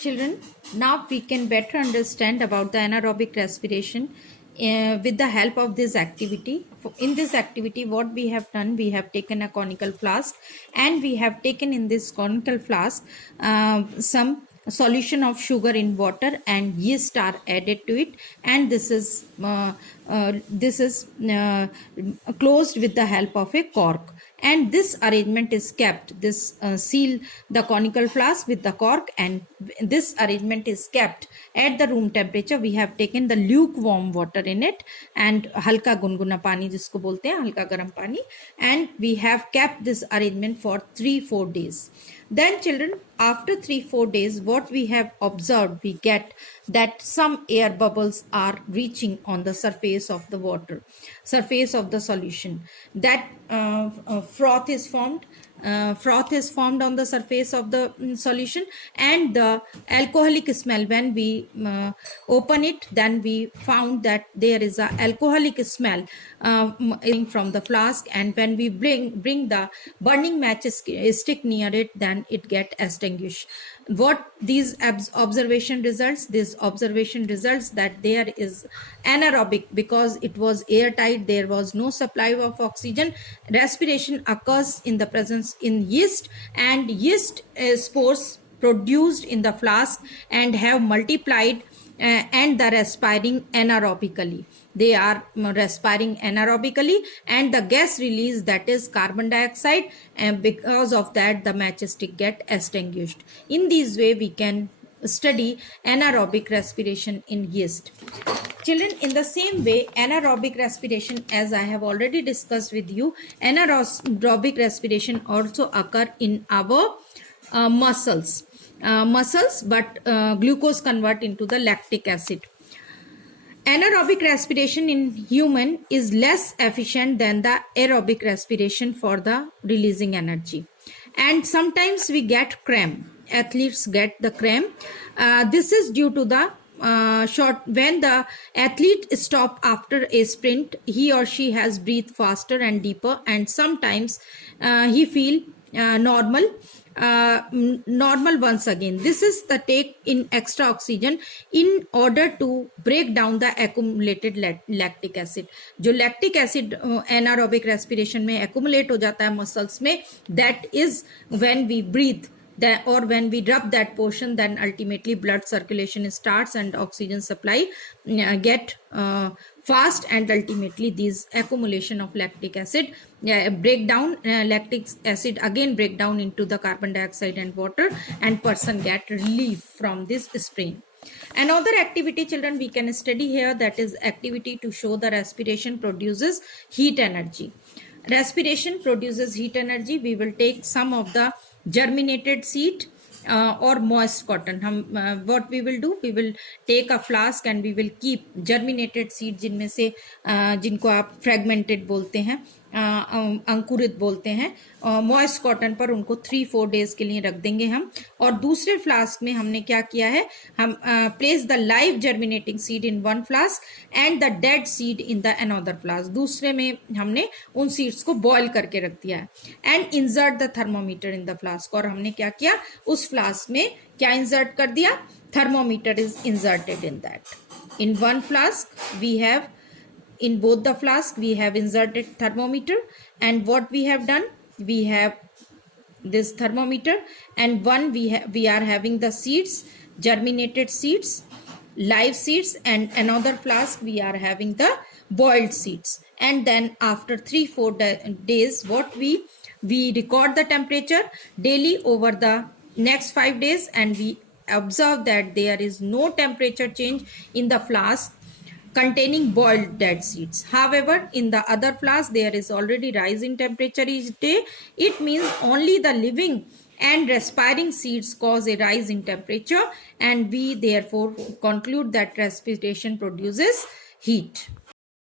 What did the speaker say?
Children, now we can better understand about the anaerobic respiration with the help of this activity. In this activity, what we have done, we have taken a conical flask and we have taken in this conical flask some solution of sugar in water and yeast are added to it, and this is closed with the help of a cork, and this arrangement is kept. This seal the conical flask with the cork, and this arrangement is kept at the room temperature. We have taken the lukewarm water in it and halka gunगुना पानी जिसको बोलते हैं, हल्का गर्म पानी, and we have kept this arrangement for 3-4 days. Then children, after 3-4 days, what we have observed, we get that some air bubbles are reaching on the surface of the water, surface of the solution. That froth is formed. Froth is formed on the surface of the solution, and the alcoholic smell, when we open it, then we found that there is a alcoholic smell from the flask, and when we bring the burning match stick near it, then it get extinguished. What these observation results? This observation results that there is anaerobic, because it was airtight, there was no supply of oxygen. Respiration occurs in the presence in yeast, and yeast spores produced in the flask and have multiplied, and the respiring anaerobically. They are respiring anaerobically, and the gas release, that is carbon dioxide, and because of that the matchstick get extinguished. In this way we can study anaerobic respiration in yeast. Children, in the same way, anaerobic respiration, as I have already discussed with you, anaerobic respiration also occur in our muscles, but glucose convert into the lactic acid. Anaerobic respiration in human is less efficient than the aerobic respiration for the releasing energy, and sometimes we get cramp. Athletes get the cramp. This is due to the when the athlete stop after a sprint, he or she has breathed faster and deeper, and sometimes he feel normal once again. This is the take in extra oxygen in order to break down the accumulated lactic acid. जो lactic acid anaerobic respiration में accumulate हो जाता है muscles में, that is when we breathe or when we rub that portion, then ultimately blood circulation starts and oxygen supply get fast, and ultimately these accumulation of lactic acid break down, lactic acid again break down into the carbon dioxide and water, and person get relief from this strain. Another activity, children, we can study here, that is activity to show the respiration produces heat energy. Respiration produces heat energy. We will take some of the germinated seed or moist cotton. What we will do, we will take a flask and we will keep germinated seed, जिनमें से जिनको आप fragmented बोलते हैं, अंकुरित बोलते हैं, moist cotton पर उनको 3-4 डेज के लिए रख देंगे हम. और दूसरे फ्लास्क में हमने क्या किया है, हम place the live germinating seed in one flask and the dead seed in the another flask. दूसरे में हमने उन सीड्स को बॉयल करके रख दिया है, and insert the thermometer in the flask. और हमने क्या किया, उस फ्लास्क में क्या इंसर्ट कर दिया, thermometer is inserted in that. In one flask we have, in both the flask we have inserted thermometer, and what we have done, we have this thermometer, and one we are having the seeds, germinated seeds, live seeds, and another flask we are having the boiled seeds. And then after 3-4 days, what we record the temperature daily over the next 5 days, and we observe that there is no temperature change in the flask containing boiled dead seeds. However, in the other flask there is already rise in temperature each day. It means only the living and respiring seeds cause a rise in temperature, and we therefore conclude that respiration produces heat.